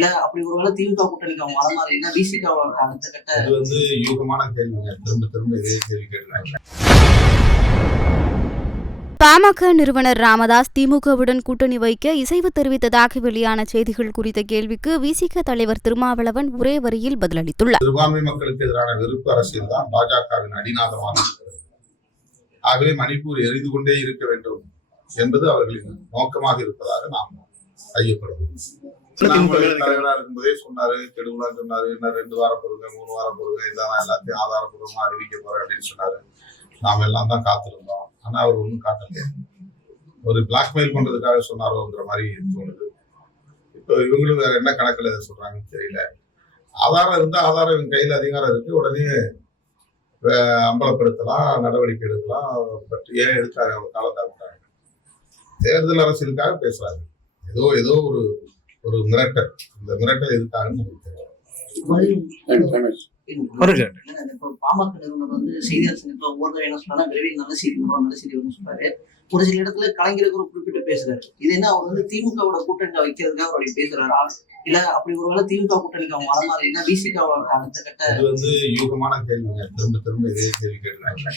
இல்ல அப்படி ஒருவேளை திமுக கூட்டணிக்கு அவங்க வரலாறு என்ன விசிக அடுத்த கட்ட இது யூகமான கேள்விங்க. திரும்ப திரும்ப இதே கேள்வி கேட்கிறாங்க. பாமக நிறுவனர் ராமதாஸ் திமுகவுடன் கூட்டணி வைக்க இசைவு தெரிவித்ததாக வெளியான செய்திகள் குறித்த கேள்விக்கு விசிக தலைவர் திருமாவளவன் ஒரே வரியில் பதிலளித்துள்ளார். சிறுபான்மை மக்களுக்கு எதிரான வெறுப்பு அரசியல் தான் பாஜகவின் அடிநாதமாக இருக்கிறது. ஆகவே மணிப்பூர் எரிந்து கொண்டே இருக்க வேண்டும் என்பது அவர்களின் நோக்கமாக இருப்பதாக நாம் ஐயப்படுவோம். தலைவராக இருக்கும்போதே சொன்னாரு, கெடுவுலாம் சொன்னாரு, இன்னும் 2 வாரம் பொறுங்க, 3 வாரம் பொறுங்க, இதான் எல்லாத்தையும் ஆதாரப்பூர்வமா அறிவிக்க போறேன் அப்படின்னு சொன்னாரு. நாம எல்லாம் தான் காத்திருந்தோம். ஆனா அவர் ஒன்றும் காட்டல. ஒரு பிளாக்மெயில் பண்றதுக்காக சொன்னாரோங்கிற மாதிரி தோணுது. இப்போ இவங்களும் வேற என்ன கணக்குல இதை சொல்றாங்கன்னு தெரியல. ஆதாரம் இருந்தா ஆதாரம் இவங்க கையில அதிகாரம் இருக்கு, உடனே அம்பலப்படுத்தலாம், நடவடிக்கை எடுக்கலாம். பட் ஏன் எடுத்தாங்க அவங்க காலத்தாக்குறாங்க? தேர்தல் அரசியலுக்காக பேசுறாங்க. ஏதோ ஒரு மிரட்டல். இந்த மிரட்டல் எதுக்காகன்னு நமக்கு தெரியும். பாமக நிறுவனர் வந்து செய்தியாளர் சந்திப்புல ஒவ்வொரு என்ன சொன்னா விரைவில் நல்ல செய்தி வரும்னு சொல்றாரு. ஒரு சில இடத்துல கலைஞருக்கு குறிப்பிட்டு பேசுறாரு. இது என்ன அவர் வந்து திமுகவோட கூட்டணி வைக்கிறதுக்காக அப்படி பேசுறாரா? இல்ல அப்படி ஒருவேளை திமுக கூட்டணிக்கு அவங்க வரலாறு என்ன விசிக அடுத்த கட்ட இது யூகமான கேள்விங்க. திரும்ப திரும்ப இதே கேள்வி கேட்கிறாங்க.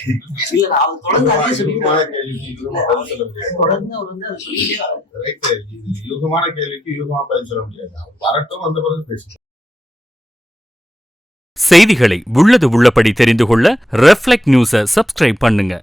இல்ல அவர் தொடர்ந்து அதே யூகமான கேள்விக்கு யூகமா பதில் சொல்ல முடியாது. தொடர்ந்து அவர் வந்து அதை சொல்லிட்டே வராரு. யூகமான கேள்விக்கு யூகமா பதில் சொல்ல முடியாது. அவர் வரட்டும், வந்த பிறகு பேசுவோம். செய்திகளை உள்ளது உள்ளபடி தெரிந்து கொள்ள ரெஃப்ளெக்ட் நியூஸை சப்ஸ்கிரைப் பண்ணுங்க.